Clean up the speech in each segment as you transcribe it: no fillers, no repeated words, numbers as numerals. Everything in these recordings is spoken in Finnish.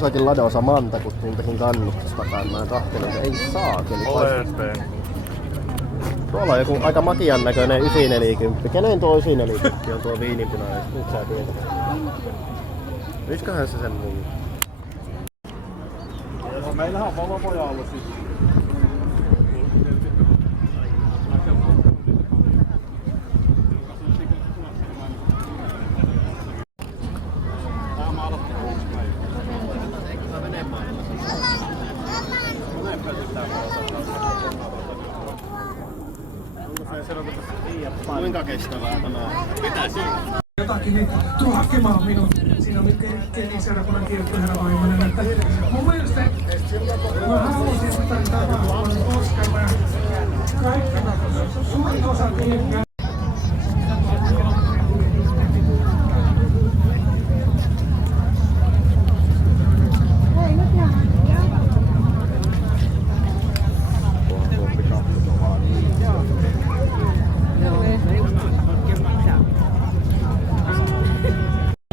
soitin Ladosa Manta, kun tuntekin kannuksesta päin. Mä kahtelin, että ei saakeli. Tuolla on joku aika makian näköinen 940. Kenen tuo 940 on tuo viininpunainen? Nyt sä tiedät. Nytköhän se sen muu? Meillähän on valopoja ollut siis. Kuinka kestävää tämä on? Pitäisi olla. Jotakin, niin tuu hakemaan minut. Siinä oli Kemi-seurakunnan kirkkoherravaimonen, että mun mielestä mä haluaisin, että tämä on, koska mä kaikkina suurin osa niitä.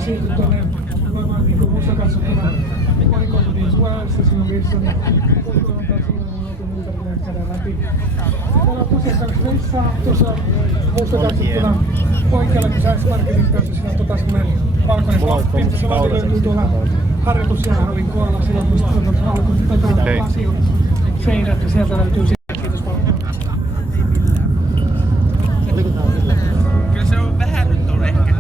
Sitten tuonne varmaan niin musta katsottuna Oikontien suojassa siinä on virssa, niin ulkoontaa siinä on joutu muuta pitää käydä läpi. Sitten ollaan tosiaan kanssa vessaa tuossa musta katsottuna oikeallakin säästömarketin kanssa. Siinä on semmonen valkoinen pinta, se lati löytyy tuolla harjoitusjäähallin kohdalla silloin, kun on alku lasion seinät ja sieltä löytyy kiitos paljon. Kyllä se on vähän nyt on ehkä.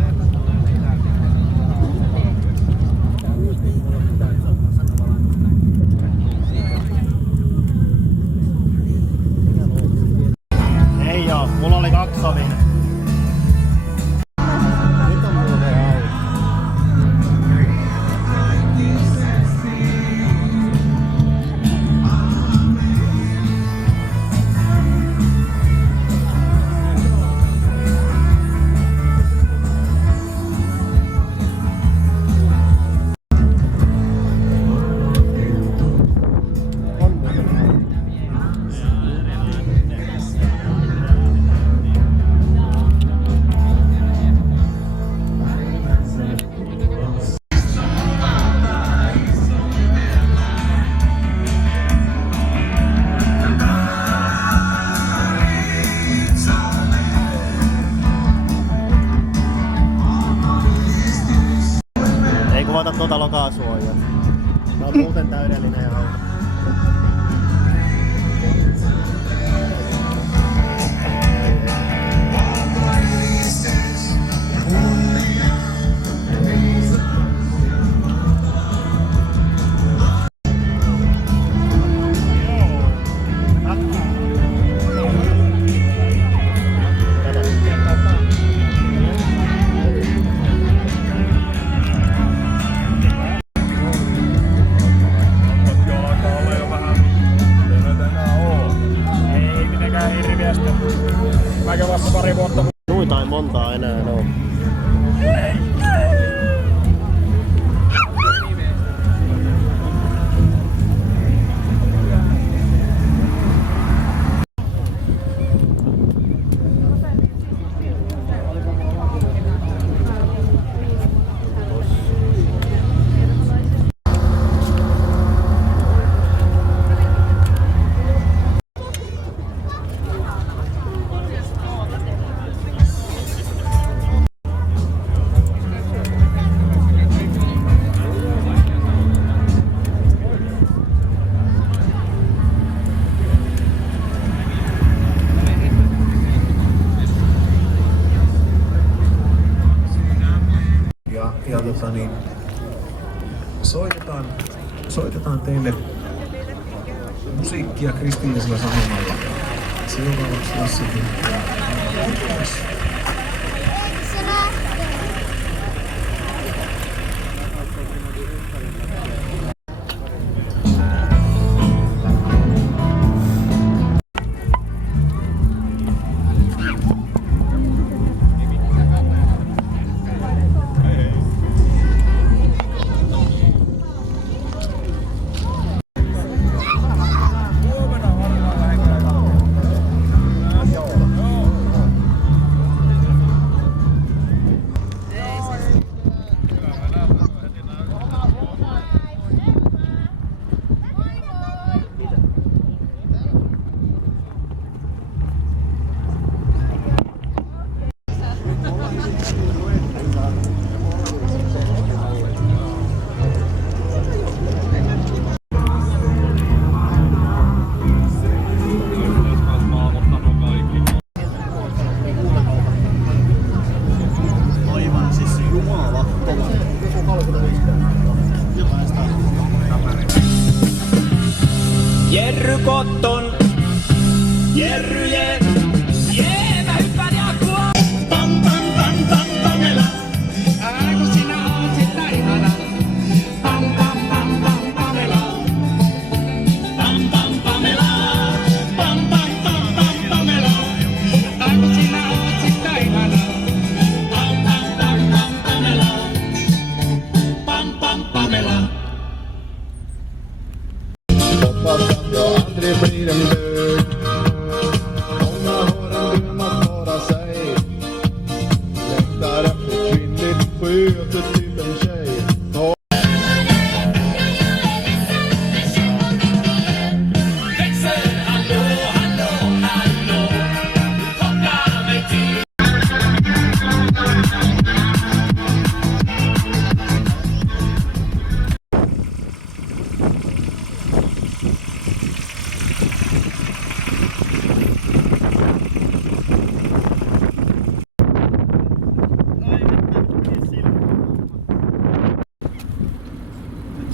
Ei oo, mulla oli 2 sovin. Nyt on muuten auki. Ei kuvata tuota lokaasuojaa. Tää on muuten täydellinen auto. Mäkin vasta pari vuotta. Nuita ei montaa enää oo. Niin soitetaan teille musiikkia kristillisellä sanomalla. Seuraavaksi Lassikin. Jerry Cotton, Jerry yeah. Yeah, mä hyppään jakua. Pam pam pam pam Pamela. Kun sinä oot sitä ihana. Pam pam pam pam Pamela. Pam pam Pamela. Pam pam pam pam Pamela. Kun sinä oot sitä ihana. Pam pam pam pam Pamela. Pam pam Pamela. Hoppas att jag aldrig blir en bög. Många har en dröm att vara sig. Längtar efter kvinnligt sköte typ en tjej.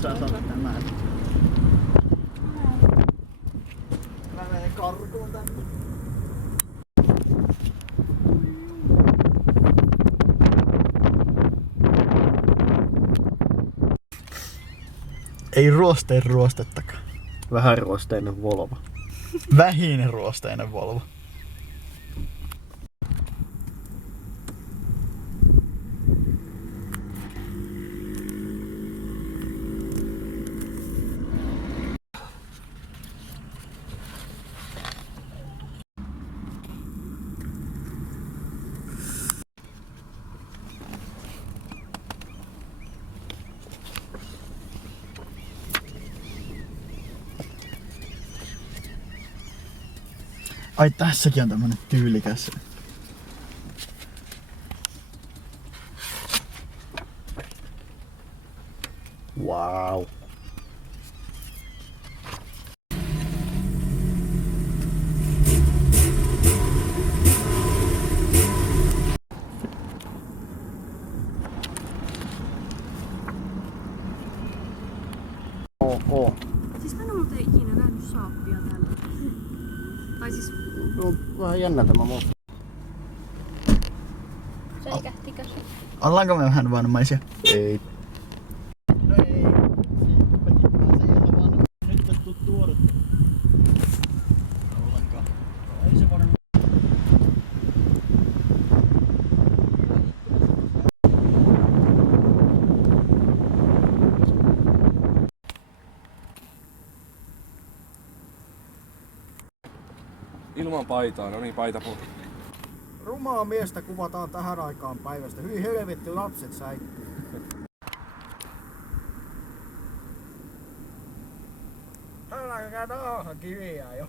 Sä saat tämän. Mä menen karkuun tänne. Ei ruosteen ruostettakaan. Vähän ruosteinen Volvo. Vähin ruosteinen Volvo. Ai tässäkin on tämmönen tyylikäs. Wow. Ok. Siis mä en oo muuten ikinä nähnyt saappia tällä. Tai siis No, vähän jännä tämä muuta. säikähtikä se? Ollaanko me vähän vanmaisia? Ei. No ei. Se ei ole vaan nyt on tullut tuoretta. Ollenkaan. Ei se varmaan. Ilman paitaa, no niin, paita pois. Rumaa miestä kuvataan tähän aikaan päivästä. Hyi helvetti, lapset säikkyy. Älä nauha kiviä jo.